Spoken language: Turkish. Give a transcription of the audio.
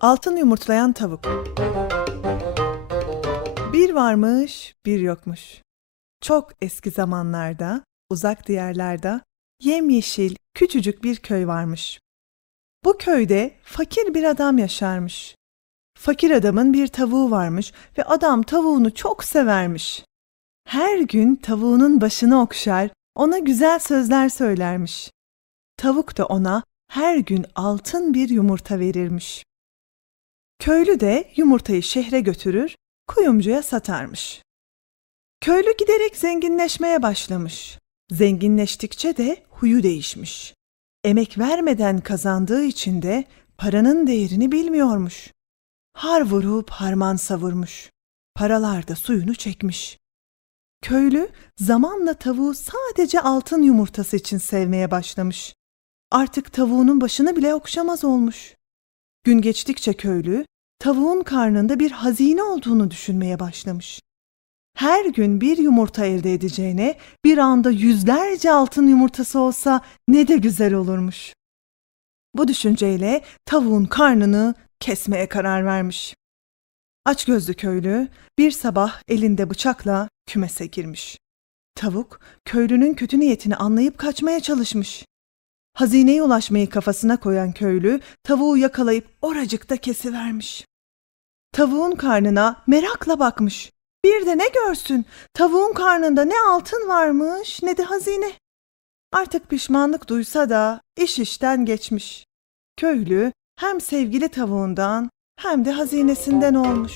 Altın yumurtlayan tavuk. Bir varmış, bir yokmuş. Çok eski zamanlarda, uzak diyarlarda yemyeşil küçücük bir köy varmış. Bu köyde fakir bir adam yaşarmış. Fakir adamın bir tavuğu varmış ve adam tavuğunu çok severmiş. Her gün tavuğunun başını okşar, ona güzel sözler söylermiş. Tavuk da ona her gün altın bir yumurta verirmiş. Köylü de yumurtayı şehre götürür, kuyumcuya satarmış. Köylü giderek zenginleşmeye başlamış. Zenginleştikçe de huyu değişmiş. Emek vermeden kazandığı için de paranın değerini bilmiyormuş. Har vurup harman savurmuş. Paralar da suyunu çekmiş. Köylü zamanla tavuğu sadece altın yumurtası için sevmeye başlamış. Artık tavuğunun başını bile okşamaz olmuş. Gün geçtikçe köylü tavuğun karnında bir hazine olduğunu düşünmeye başlamış. Her gün bir yumurta elde edeceğine bir anda yüzlerce altın yumurtası olsa ne de güzel olurmuş. Bu düşünceyle tavuğun karnını kesmeye karar vermiş. Açgözlü köylü bir sabah elinde bıçakla kümese girmiş. Tavuk köylünün kötü niyetini anlayıp kaçmaya çalışmış. Hazineye ulaşmayı kafasına koyan köylü tavuğu yakalayıp oracıkta kesivermiş. Tavuğun karnına merakla bakmış. Bir de ne görsün? Tavuğun karnında ne altın varmış ne de hazine. Artık pişmanlık duysa da iş işten geçmiş. Köylü hem sevgili tavuğundan hem de hazinesinden olmuş.